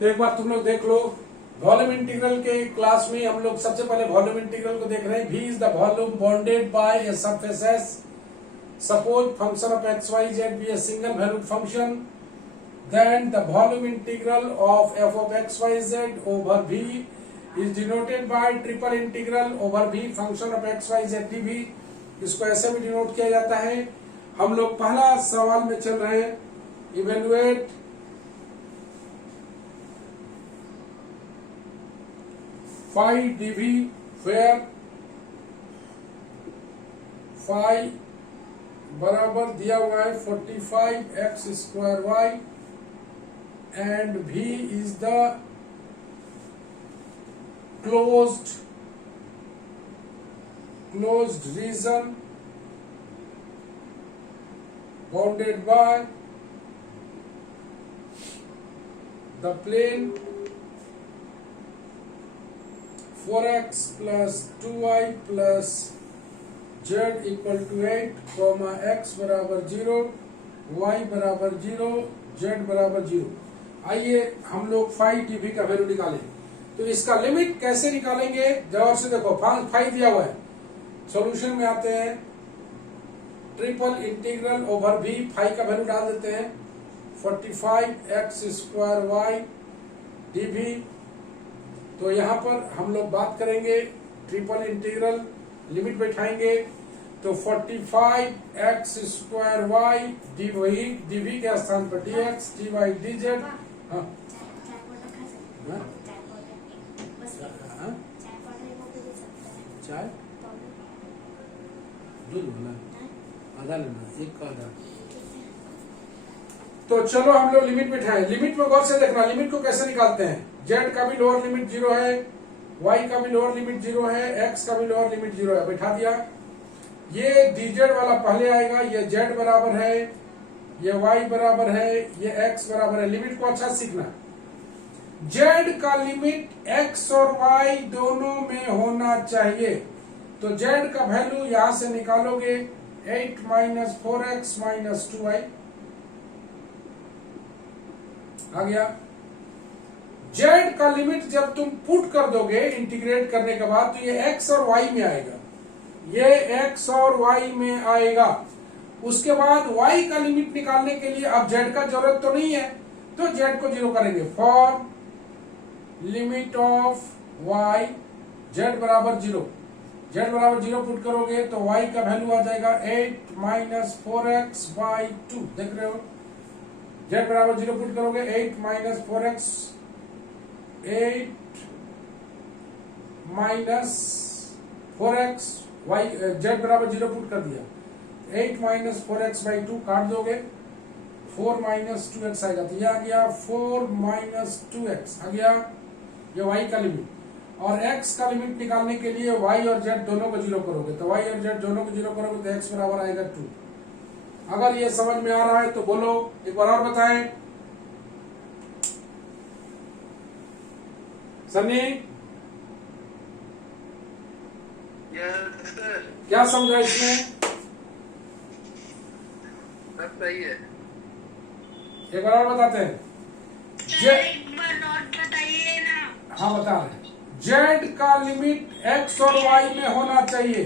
तो एक बार तुम लोग देख लो, वॉल्यूम इंटीग्रल के क्लास में हम लोग सबसे पहले वॉल्यूम इंटीग्रल को देख रहे हैं। V is the volume bounded by a surface S। Suppose function of x, y, z be a single valued function, then the volume integral of f of x, y, z over V is denoted by triple integral over V function of x, y, z dV। इसको ऐसे भी denote किया जाता है। हम लोग पहला सवाल में चल रहे हैं, evaluate phi dV where phi बराबर दिया हुआ है 45x square y and V is the closed region bounded by the plane 4x plus 2y plus z equal to 8, x बराबर 0, y बराबर 0, z बराबर 0। आइए हम लोग फाई dV का वैल्यू निकालें। तो इसका लिमिट कैसे निकालेंगे, जवाब से देखो। फाई दिया हुआ है, सॉल्यूशन में आते हैं, triple integral over V, phi का वैल्यू डाल देते हैं 45x स्क्वायर वाई dV। तो यहाँ पर हम लोग बात करेंगे ट्रिपल इंटीग्रल, लिमिट बैठाएंगे तो 45x स्क्वायर वाई dV के स्थान पर dx dy dz। चाय दूध वाला आधा लेना, एक का आधा। तो चलो हम लोग लिमिट बैठाएं। लिमिट में गौर से देखना, लिमिट को कैसे निकालते हैं। z का भी लोअर लिमिट 0 है, y का भी लोअर लिमिट 0 है, x का भी लोअर लिमिट 0 है। बैठा दिया। ये dz वाला पहले आएगा, ये z बराबर है, ये y बराबर है, ये x बराबर है। लिमिट को अच्छा सीखना। z का लिमिट x और y दोनों में होना चाहिए। तो z का वैल्यू यहां से निकालोगे 8 माइनस 4x माइनस 2y आ गया। z का लिमिट जब तुम पुट कर दोगे इंटीग्रेट करने के बाद, तो ये x और y में आएगा, ये x और y में आएगा। उसके बाद y का लिमिट निकालने के लिए अब z का जरूरत तो नहीं है, तो z को 0 करेंगे। For limit of y z बराबर 0, z बराबर 0 पुट करोगे तो y का वैल्यू आ जाएगा 8 माइनस 4x बाई 2। देख रहे हो, z बराबर 0 पुट करोगे 8 minus 4x, 8 minus 4x, y z बराबर 0 पुट कर दिया, 8 माइनस 4x बाई 2 काट दोगे, 4 माइनस 2x आएगा। तो यह आ गया 4 माइनस 2x आ गया, ये y का लिमिट। और x का लिमिट निकालने के लिए y और z दोनों को 0 करोगे, तो y और z दोनों को 0 करोगे तो x बराबर आएगा 2। अगर ये समझ में आ रहा है तो बोलो, एक बार और बताएं। सन्नी क्या समझा इसमें? सही है। एक बार और बताते हैं। एक बार और बताइए ना। हाँ बता रहे। z का लिमिट x और y में होना चाहिए,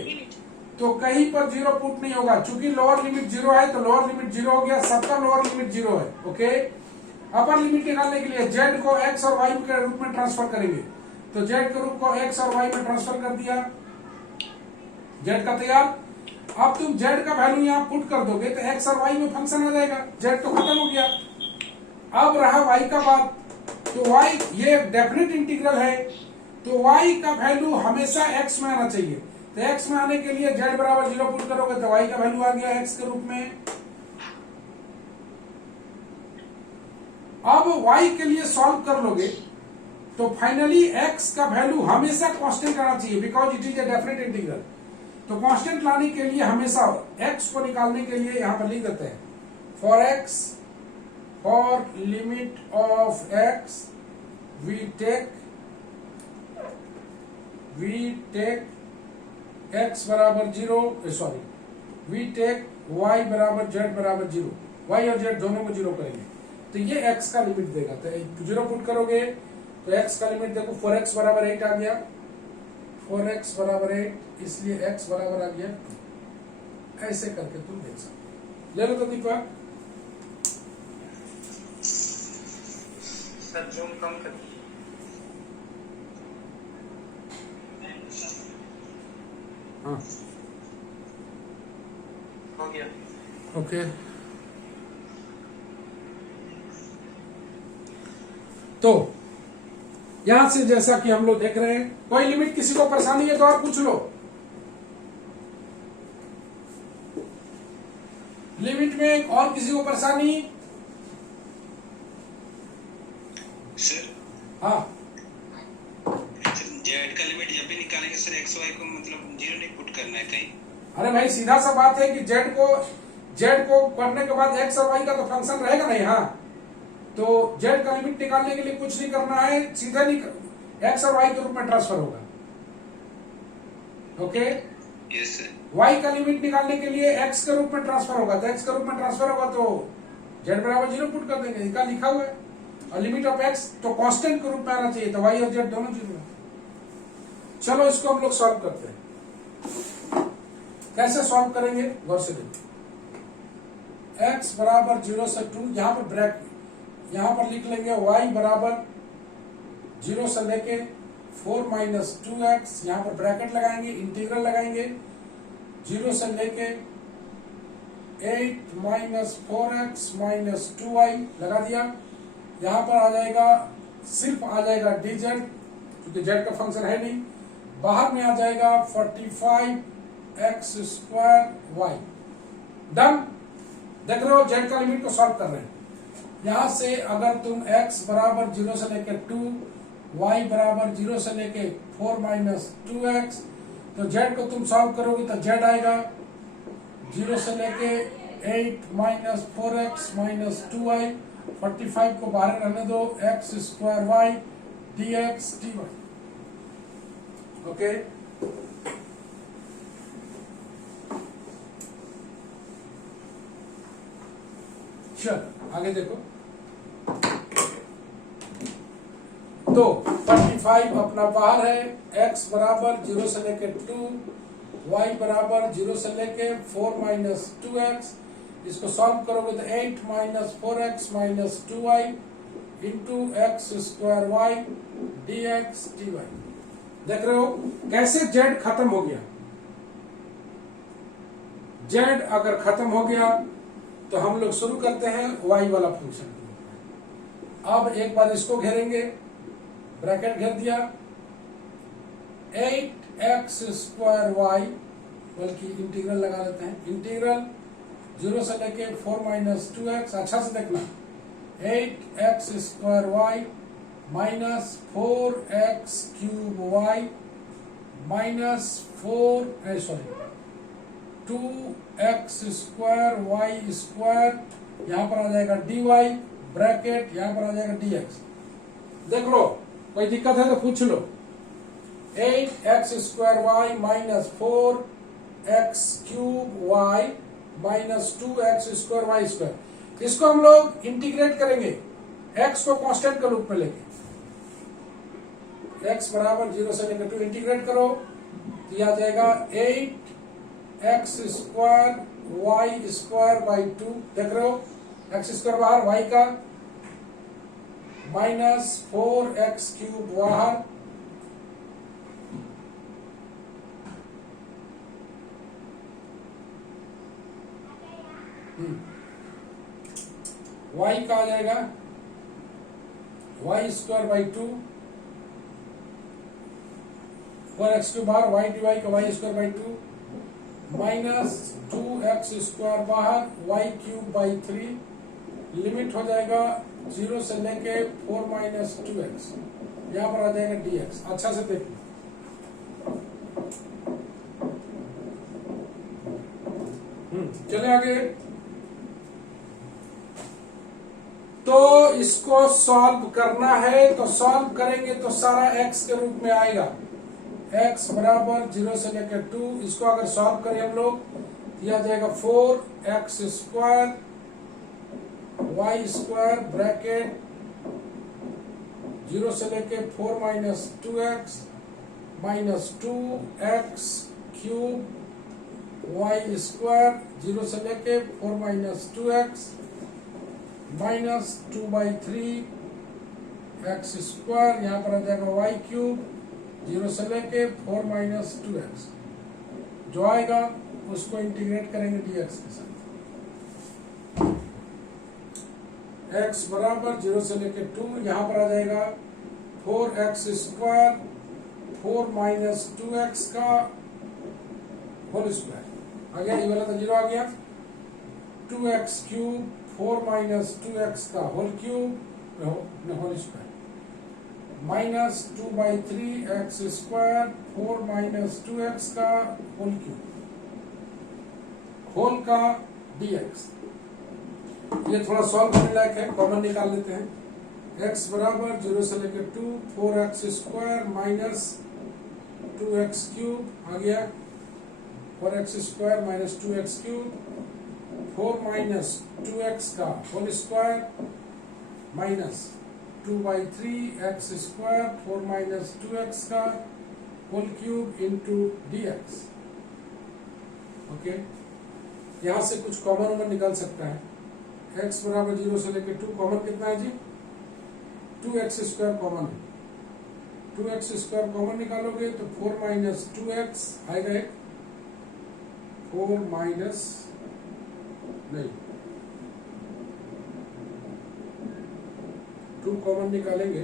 तो कहीं पर 0 पुट नहीं होगा। चूंकि लोअर लिमिट 0 है तो लोअर लिमिट 0 हो गया, सबका लोअर लिमिट 0 है। ओके, अपर लिमिट निकालने के लिए z को x और y के रूप में ट्रांसफर करेंगे, तो z के रूप को x और y में ट्रांसफर कर दिया, z का तैयार। अब तुम z का वैल्यू यहाँ पुट कर दोगे तो x और y में फंक्शन आ जाएगा, z तो खत्म हो गया। अब रहा y का बात, तो y ये डेफिनेट इंटीग्रल है, तो y का वैल्यू हमेशा x में आना चाहिए। तो x में आने के लिए z बराबर 0 पुट करोगे तो y का वैल्यू आ गया x के रूप में। अब y के लिए सॉल्व कर लोगे तो फाइनली x का वैल्यू हमेशा कांस्टेंट आना चाहिए, because it is a definite integral. तो कांस्टेंट लाने के लिए हमेशा x को निकालने के लिए यहां पर लिख देते हैं for x, for limit of x we take x बराबर 0, वी टेक y बराबर z बराबर 0, y और z दोनों को 0 करेंगे। तो ये x का लिमिट देगा। तो 0 पुट करोगे तो x का लिमिट देखो 4x बराबर 8 आ गया, 4x बराबर 8, इसलिए x बराबर आ गया 2। ऐसे करके तुम देख सकते हो। ले लो तो दीपक। सर जूम कम कर। हाँ हो गया। ओके। तो यहां से जैसा कि हम लोग देख रहे हैं, कोई लिमिट किसी को परेशानी है तो और पूछ लो। लिमिट में और किसी को परेशानी? सर हाँ जेड का लिमिट जब भी निकालेंगे सर एक्स वाई को मतलब 0 नहीं पुट करना है कहीं। अरे भाई सीधा सा बात है कि जेड को करने के बाद एक्स और वाई का तो फंक्शन रहेगा नहीं। हाँ तो जेड का लिमिट निकालने के लिए कुछ नहीं करना है, सीधा एक्स और वाई के रूप में ट्रांसफर होगा। Okay yes sir. वाई का लिमिट निकालने के लिए एक्स के रूप में ट्रांसफर होगा, तो एक्स के रूप में ट्रांसफर होगा तो जेड बराबर 0 पुट कर देंगे, इसका लिखा हुआ है। और लिमिट ऑफ एक्स तो कांस्टेंट के रूप में आना चाहिए, तो वाई और जेड दोनों 0 है। चलो इसको हम लोग सॉल्व करते हैं। कैसे सॉल्व करेंगे गौर से देखो। x बराबर 0 से 2, यहां पर ब्रैकेट, यहां पर लिख लेंगे y बराबर 0 से लेके 4 माइनस 2x, यहां पर ब्रैकेट लगाएंगे, इंटीग्रल लगाएंगे 0 से लेके 8 माइनस 4x माइनस 2y लगा दिया। यहां पर आ जाएगा, सिर्फ आ जाएगा dz, क्योंकि z का फंक्शन है नहीं। बाहर में आ जाएगा 45x स्क्वायर y। डन। देख रहे हो जेड का लिमिट को सॉल्व कर रहे हैं। यहां से अगर तुम x बराबर 0 से लेके 2, y बराबर 0 से लेके 4 माइनस 2x, तो z को तुम सॉल्व करोगे तो z आएगा 0 से लेके 8 माइनस 4x माइनस 2y, 45 को बाहर रहने दो, x square y dx dy। Okay चल आगे देखो। तो 45 अपना बाहर है, x बराबर 0 से लेके 2, y बराबर 0 से लेके 4 माइनस 2x, इसको सॉल्व करोगे तो 8 minus 4x minus 2y into x square y dx dy। देख रहे हो कैसे z खत्म हो गया। z अगर खत्म हो गया तो हम लोग शुरू करते हैं y वाला फंक्शन। अब एक बार इसको घेरेंगे, ब्रैकेट घेर दिया, 8x स्क्वायर y, बल्कि इंटीग्रल लगा लेते हैं, इंटीग्रल 0 से लेके 4 माइनस 2x, अच्छा से देखना, 8x square y minus 4x cube y minus 2x square y square, यहां पर आ जाएगा dy, ब्रैकेट यहां पर आ जाएगा dx। देख लो कोई दिक्कत है तो पूछ लो। 8x square y minus 4x cube y minus 2x square y square, इसको हम लोग इंटीग्रेट करेंगे x को कांस्टेंट के रूप में लेके। x बराबर 0 से लेकर 2 इंटीग्रेट करो तो यह आ जाएगा 8x square y square by 2। देख रहे हो x स्क्वायर बाहर, y का माइनस 4x क्यूब बाहर, y का आ जाएगा y square by 2, 4x cube बाहर, y dy का y square by 2 minus 2x square बाहर, y क्यूब बाई 3, लिमिट हो जाएगा 0 से लेके 4 माइनस 2x, यहाँ पर आ जाएगा dx। अच्छा से देखो, चले आगे। तो इसको सॉल्व करना है, तो सॉल्व करेंगे तो सारा x के रूप में आएगा, x बराबर 0 से लेकर 2। इसको अगर सॉल्व करें हम लोग, यह आ जाएगा 4x square Y square bracket 0 से लेके 4 minus 2x minus 2x cube y square 0 से लेके 4 minus 2x minus 2/3 x square, यहाँ पर आ जाएगा वाई क्यूब 0 से लेके 4 माइनस 2x, जो आएगा उसको इंटीग्रेट करेंगे dx के साथ। x बराबर 0 से लेके 2, यहाँ पर आ जाएगा 4x स्क्वायर 4 माइनस 2x का होल स्क्वायर आ गया, ये वाला तो 0 आ गया, 2x क्यूब 4 माइनस 2x का whole cube whole square minus 2/3 x square 4 minus 2x का होल क्यूब होल का dx। ये थोड़ा सॉल्व करने लायक है, कॉमन निकाल लेते हैं। x बराबर 0 से लेकर 2 4x square minus 2x cube आ गया, 4x square minus 2x cube 4 minus 2x का whole square minus 2/3 x square 4 minus 2x का whole cube into dx। Okay, यहां से कुछ कॉमन नंबर निकल सकता है। x बराबर 0 से लेकर 2 कॉमन कितना है जी, 2x स्क्वायर कॉमन है, 2x स्क्वायर कॉमन निकालोगे तो 4 माइनस 2x आएगा, एक 4 माइनस नहीं 2 कॉमन निकालेंगे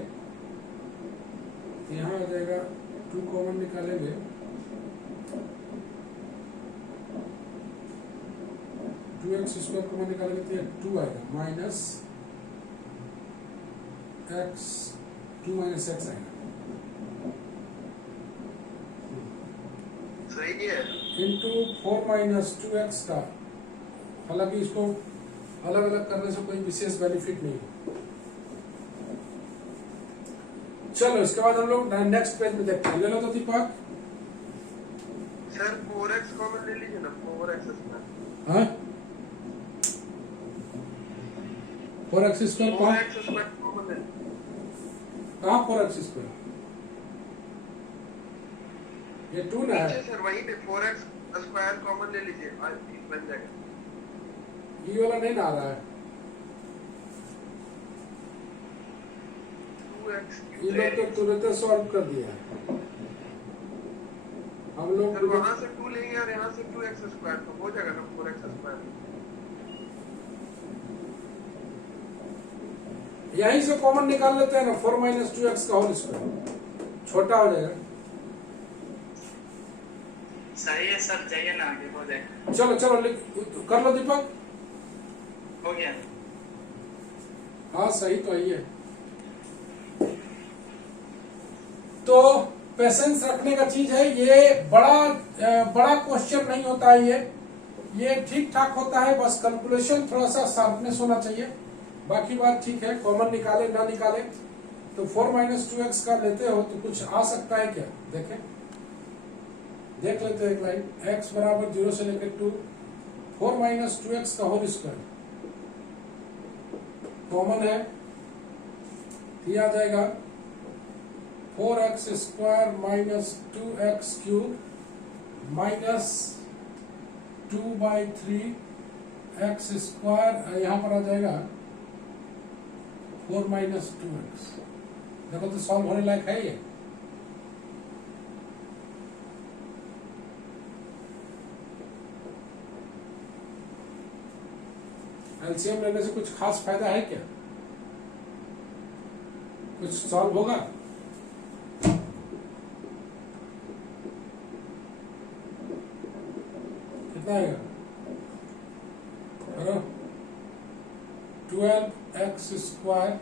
तो यहाँ आ जाएगा 2 कॉमन निकालेंगे 2x स्क्वायर कॉमन निकालेंगे तो 2 आएगा माइनस x 2 माइनस x आएगा सही है। इंटू 4 माइनस 2x का, हालांकि इसको अलग अलग करने से कोई विशेष बेनिफिट नहीं है। चलो इसके बाद हम लोग नेक्स्ट पेज में देखते हैं, ले लो तो दीपक। सर 4x कॉमन ले लीजिए ना, 4x स्क्वायर। हाँ 4x स्क्वायर कहाँ 4x स्क्वायर कॉमन ले लीजिए। कहाँ 4x स्क्वायर, ये 2 ना है, सर वहीं पे 4x स्क्वायर कॉमन ले लीजिए, बन जाएगा। ये वाला नहीं ना आ रहा है, 2x ये लोग तो तुरंत सॉल्व कर दिया है। हम लोग सर वहां से 2 लेंगे और यहाँ से 2x स्क्वायर, तो हो जाएगा ना 4x स्क्वायर। यहीं से कॉमन निकाल लेते हैं ना, 4 माइनस 2x का होल स्क्वायर छोटा हो जाएगा। सही है सर, जाइए ना आगे, हो जाएगा। चलो चलो कर लो दीपक। हो गया। हाँ सही तो ही है। तो पेशेंस रखने का चीज है, ये बड़ा क्वेश्चन नहीं होता है, ये ठीक ठाक होता है, बस कैलकुलेशन थोड़ा सा शार्पनेस होना चाहिए, बाकी बात ठीक है। कॉमन निकाले ना निकाले तो 4 माइनस 2x का लेते हो तो कुछ आ सकता है क्या, देखें देख लेते हैं एक लाइन। x बराबर 0 से लेकर 2 4 माइनस 2x का होल स्क्वायर कॉमन है, ये आ जाएगा 4x square minus 2x cube minus 2/3 x square, यहाँ पर आ जाएगा 4 माइनस 2x। देखो तो सॉल्व होने लायक है ये। एलसीएम लेने से कुछ खास फायदा है क्या, कुछ सॉल्व होगा? कितना आएगा? 12x square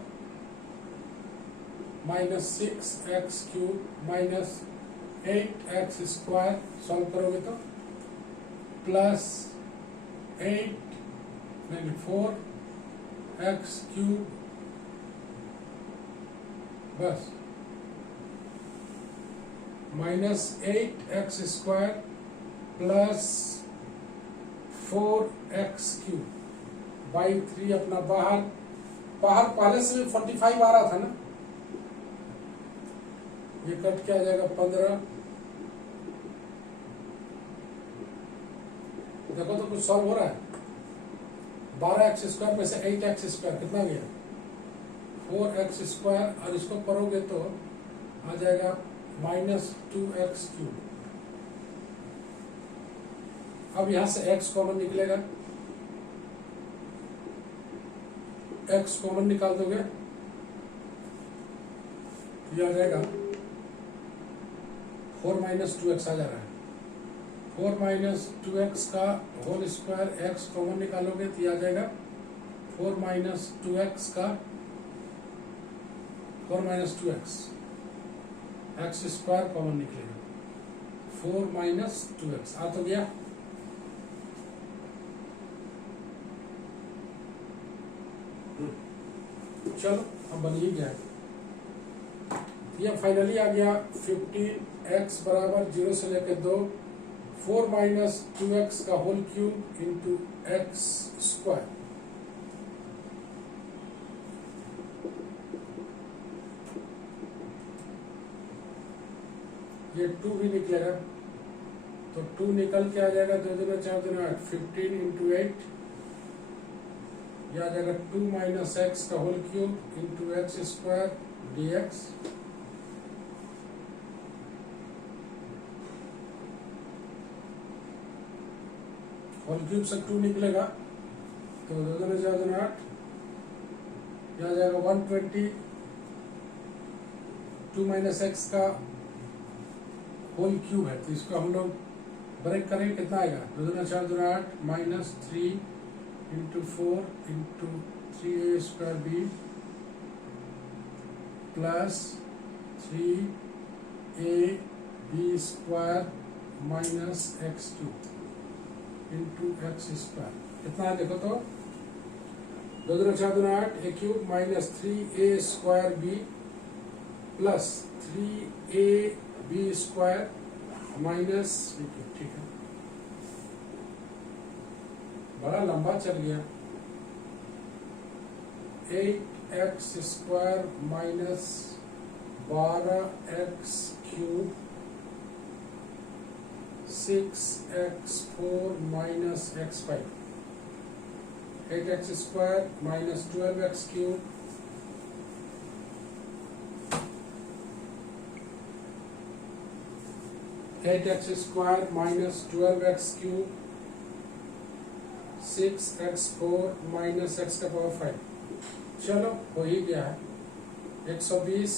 minus 6x cube minus 8x square, solve करोगे तो प्लस 4x क्यूब, बस minus 8x square plus 4x cube by 3 अपना बाहर बाहर पहले से भी 45 आ रहा था ना, ये कट क्या आ जाएगा 15। देखो तो कुछ सॉल्व हो रहा है। 12x² में से 8x² कितना गया 4x², और इसको करोगे तो आ जाएगा -2x³। अब यहां से x कॉमन निकलेगा, x कॉमन निकाल दोगे ये आ जाएगा 4 - 2x आ जा रहा है। 4 - 2x का होल स्क्वायर, x कॉमन निकालोगे तो ये आ जाएगा 4 - 2x का 4 - 2x, x² कॉमन निकलेगा 4 - 2x आ तो गया। चलो अब बन ही गया, ये फाइनली आ गया 15x बराबर 0 से लेकर 2, 4 - 2x का होल क्यूब इंटू x²। ये 2 भी निकलेगा तो 2 निकल के आ जाएगा 2 दूना 4 दूना 8, 15 इंटू 8 यह आ जाएगा 2 - x का whole cube into x² dx। Whole cube से 2 निकलेगा तो 2 दूना 4 दूना 8, यह आ जाएगा 120। 2 - x का होल क्यूब है तो इसको हम लोग ब्रेक करेंगे, कितना आएगा 2 दूना 4 दूना 8 -3 into 4 into 3a² plus 3ab² -x³ into x²। कितना है देखो तो 2 दूना 4 दूना 8 a³ -3a² plus 3ab² minus, ठीक है बड़ा लंबा चल गया, 8x² minus 12x³ 6x4 minus x5, 8x² minus 12x³, 8x² minus 12x³ 6x4 minus x⁵। चलो हो ही गया है 120।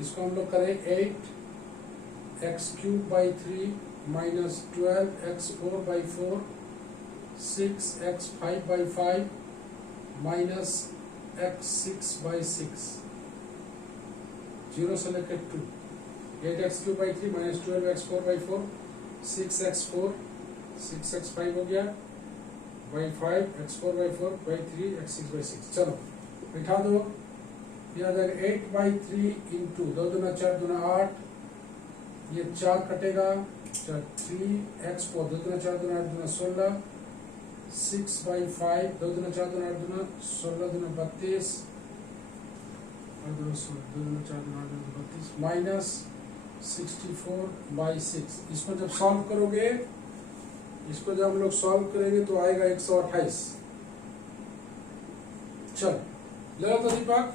इसको हम लोग करें 8x³/3 minus 12x4/4 6x5/5 minus x6/6 0 से लेकर 2, 8x³/3 minus 12x4/4 6x4 6x5 हो गया by 5 x4/4 by 3 x6/6। चलो बिठा दो, ये आ जाएगा 8/3 इंटू 2 दूना 4 दूना 8, ये 4 कटेगा 3x4 2 दूना 4 दूना 8 दूना 16 6/5 2 दूना 4 दूना 8 दूना 16 दूना 32 और 2 दूना 4 दूना 8 दूना 32 माइनस 64/6। इसको जब सॉल्व करोगे, इसको जब हम लोग सॉल्व करेंगे तो आएगा 128। चल ले लो तो दीपक,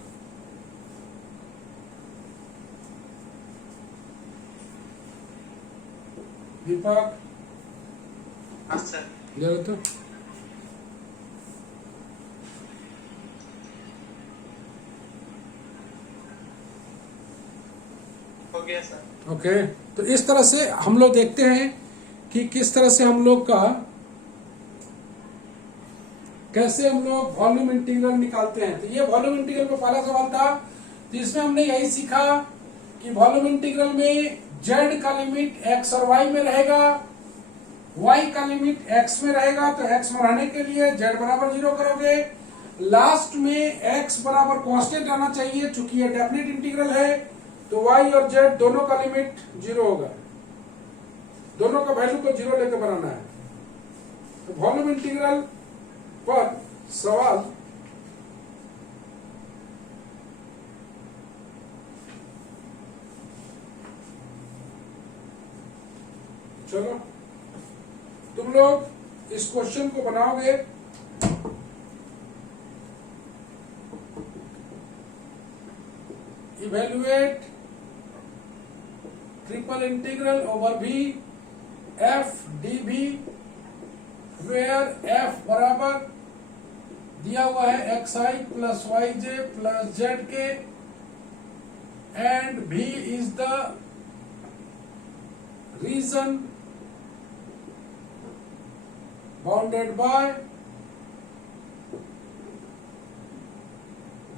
दीपक हाँ सर, ले लो तो। हो गया सर। ओके तो इस तरह से हम लोग देखते हैं कि किस तरह से हम लोग का कैसे हम लोग वॉल्यूम इंटीग्रल निकालते हैं। तो ये वॉल्यूम इंटीग्रल का पहला सवाल था, तो इसमें हमने यही सीखा कि वॉल्यूम इंटीग्रल में z का लिमिट x और y में रहेगा, y का लिमिट x में रहेगा। तो x में रहने के लिए z बराबर 0 करोगे, लास्ट में x बराबर कांस्टेंट आना चाहिए, चूंकि ये डेफिनेट इंटीग्रल है तो y और z दोनों का लिमिट 0 होगा, दोनों का वैल्यू को 0 लेकर बनाना है। तो वॉल्यूम इंटीग्रल पर सवाल चलो तुम लोग इस क्वेश्चन को बनाओगे। Evaluate triple integral over V F D V where F बराबर दिया हुआ है x i plus y j plus z k and V is the region bounded by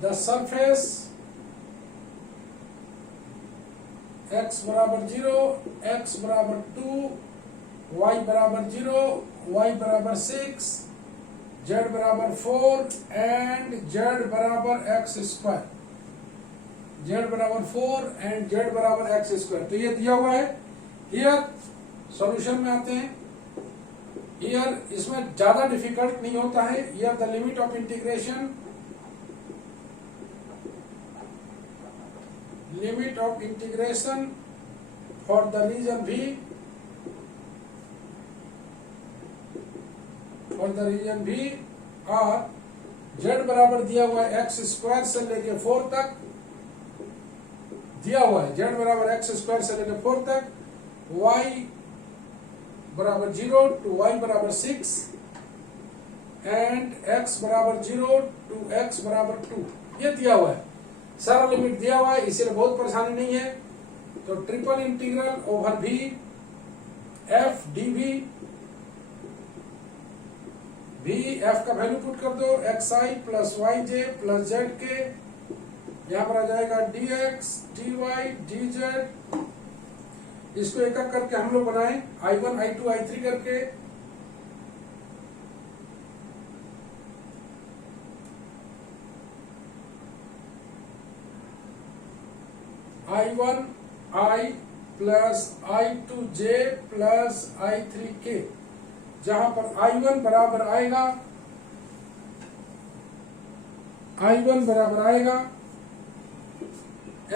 the surface x बराबर 0, x बराबर 2, y बराबर 0, y बराबर 6, z बराबर 4 and z बराबर x स्क्वायर। z बराबर 4 एंड z बराबर x स्क्वायर। तो ये दिया हुआ है। हियर सॉल्यूशन में आते हैं। हियर इसमें ज्यादा डिफिकल्ट नहीं होता है। Here the limit of integration for the region V और z बराबर दिया हुआ है x स्क्वायर से लेके 4 तक दिया हुआ है। z बराबर x स्क्वायर से लेके 4 तक, y बराबर 0 टू y बराबर 6 एंड x बराबर 0 टू x बराबर 2 ये दिया हुआ है। सारा लिमिट दिया हुआ है, इसलिए बहुत परेशानी नहीं है। तो triple integral over V F D V F का वैल्यू पुट कर दो x i plus y j plus z k, यहां पर आ जाएगा D x D y D z. इसको एक एक करके हम लोग बनाए I1 I2 I3 करके। I1 I plus I2J plus I3K, जहां पर I1 बराबर आएगा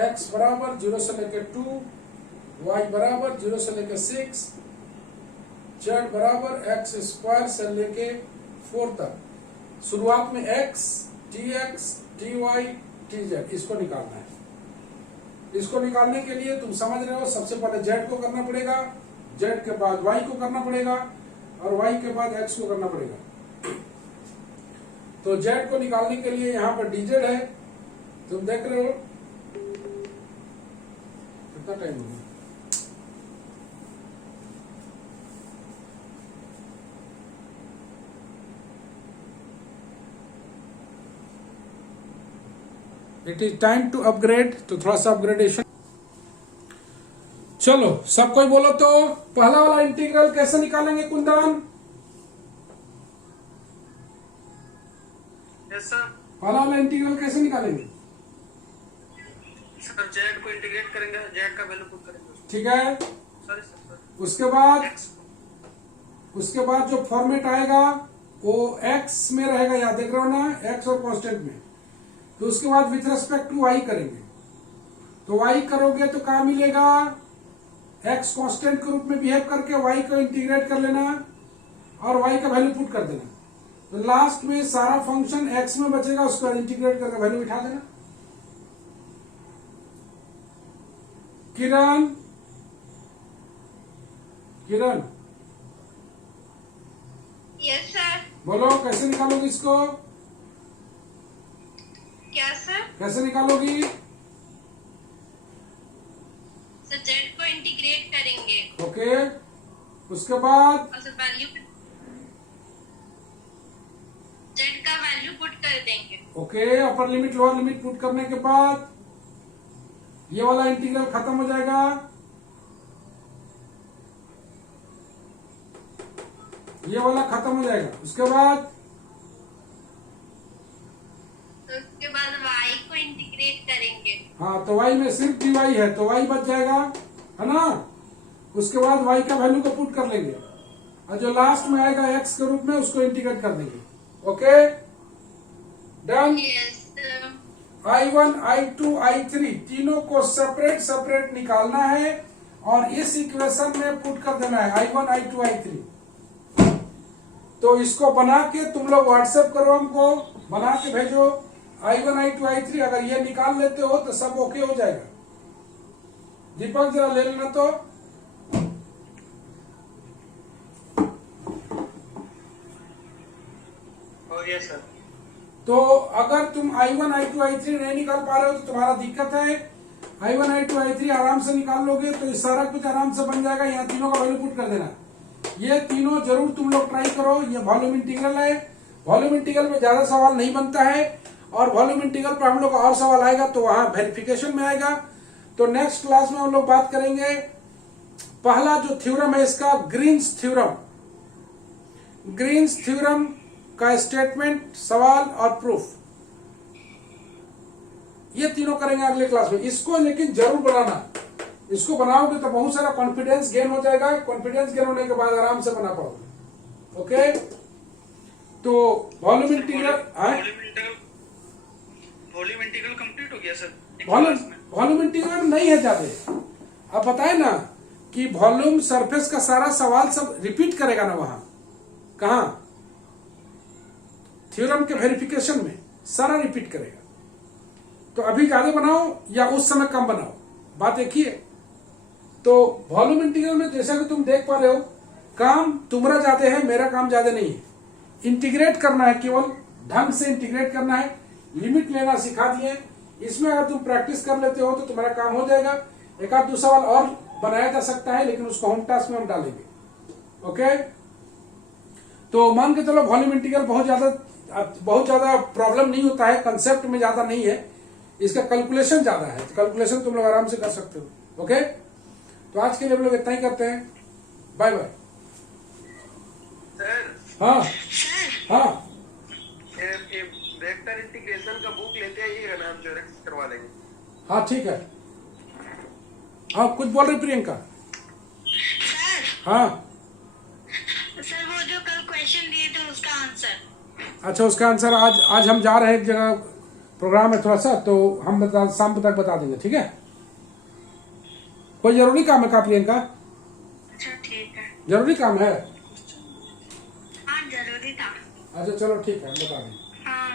x बराबर 0 से लेकर 2, y बराबर 0 से लेकर 6, z बराबर x स्क्वायर से लेके 4 तक। शुरुआत में x, dx, dy, dz इसको निकालना है। इसको निकालने के लिए तुम समझ रहे हो, सबसे पहले z को करना पड़ेगा, z के बाद y को करना पड़ेगा और y के बाद x को करना पड़ेगा। तो z को निकालने के लिए यहाँ पर dz है, तुम देख रहे हो कितना टाइम हो गया। It is time to upgrade, तो थोड़ा सा अपग्रेडेशन। चलो सब कोई बोलो तो पहला वाला इंटीग्रल कैसे निकालेंगे कुंदन? Yes sir. पहला वाला इंटीग्रल कैसे निकालेंगे? सर जेड को इंटीग्रेट करेंगे, जेड का वैल्यू पुट करेंगे। ठीक है। सर उसके बाद जो फॉर्मेट आएगा वो x में रहेगा, याद देख रहे हो ना, x और कांस्टेंट में। तो उसके बाद विथ रेस्पेक्ट टू y करेंगे। तो y करोगे तो क्या मिलेगा, x कांस्टेंट के रूप में बिहेव करके y को इंटीग्रेट कर लेना और y का वैल्यू पुट कर देना। तो लास्ट में सारा फंक्शन x में बचेगा, उसको इंटीग्रेट करके वैल्यू बिठा देना। किरण यस सर। बोलो कैसे निकालोगी इसको? क्या सर? कैसे निकालोगी? सर जेड को इंटीग्रेट करेंगे। ओके, उसके बाद और सर वैल्यू जेड का वैल्यू पुट कर देंगे। Okay, upper limit lower limit put करने के बाद ये वाला इंटीग्रल खत्म हो जाएगा। ये वाला खत्म हो जाएगा। उसके बाद y को इंटीग्रेट करेंगे। हाँ, तो y में सिर्फ dy है तो y बच जाएगा, है ना। उसके बाद y का वैल्यू को पुट कर लेंगे और जो लास्ट में आएगा x के रूप में उसको इंटीग्रेट कर देंगे। Okay done. Yes I1 I2 I3 तीनों को सेपरेट निकालना है और इस इक्वेशन में पुट कर देना है I1 I2 I3। तो इसको बना के तुम लोग व्हाट्सएप करो, हमको बना के भेजो I1 I2 I3। अगर ये निकाल लेते हो तो सब ओके हो जाएगा। दीपक जरा ले लेना तो। Yes sir. तो अगर तुम I1 I2 I3 नहीं निकाल पा रहे हो तो तुम्हारा दिक्कत है। I1 I2 I3 आराम से निकाल लोगे तो ये सारा कुछ आराम से बन जाएगा। यहाँ तीनों का वैल्यू पुट कर देना। ये तीनों जरूर तुम लोग ट्राई करो। ये वॉल्यूम इंटीग्रल है। वॉल्यूम इंटीग्रल में ज्यादा सवाल नहीं बनता है, और वॉल्यूम इंटीग्रल पर हम लोग का और सवाल आएगा तो वहां वेरिफिकेशन में आएगा। तो नेक्स्ट क्लास में हम लोग बात करेंगे पहला जो थ्योरम है इसका, ग्रीन्स थ्योरम। ग्रीन्स थ्योरम का स्टेटमेंट, सवाल और प्रूफ, ये तीनों करेंगे अगले क्लास में। इसको लेकिन जरूर बनाना। इसको बनाओगे तो बहुत सारा कॉन्फिडेंस गेन हो जाएगा। कॉन्फिडेंस गेन होने के बाद आराम से बना पाओगे। ओके, तो volume integral volume integral complete हो गया सर। वॉल्यूम इंटीग्रल नहीं है ज्यादा। अब बताए ना कि वॉल्यूम सरफेस का सारा सवाल सब रिपीट करेगा ना, वहां कहा थ्योरम के वेरिफिकेशन में सारा रिपीट करेगा। तो अभी ज्यादा बनाओ या उस समय कम बनाओ, बात एक ही है। तो वॉल्यूम इंटीग्रल में जैसा कि तुम देख पा रहे हो, काम तुम्हारा ज्यादा है, मेरा काम ज्यादा नहीं है। इंटीग्रेट करना है, केवल ढंग से इंटीग्रेट करना है। लिमिट लेना सिखा दिए। इसमें अगर तुम प्रैक्टिस कर लेते हो तो तुम्हारा काम हो जाएगा। एक आध दो सवाल और बनाया जा सकता है, लेकिन उसको होम टास्क में हम डालेंगे। ओके, तो मान के चलो वॉल्यूम इंटीग्रल बहुत ज्यादा प्रॉब्लम नहीं होता है, कंसेप्ट में ज्यादा नहीं है, इसका कैलकुलेशन ज्यादा है। तो कैलकुलेशन तुम लोग आराम से कर सकते हो। ओके, तो आज के लिए हम लोग इतना ही करते हैं। Bye bye. सर हाँ हाँ, वेक्टर इंटीग्रेशन का बुक लेते आइएगा ना, हम जेरॉक्स करवा देंगे। हाँ ठीक है। हाँ, कुछ बोल रही प्रियंका? सर हाँ सर, वो जो कल क्वेश्चन दिए थे उसका आंसर। अच्छा, उसका आंसर आज हम जा रहे हैं एक जगह, प्रोग्राम है थोड़ा सा, तो हम शाम तक बता देंगे। ठीक है? कोई जरूरी काम है का प्रियंका? अच्छा ठीक है। जरूरी काम है? हाँ जरूरी था। अच्छा चलो ठीक है, हम बता देंगे। हाँ।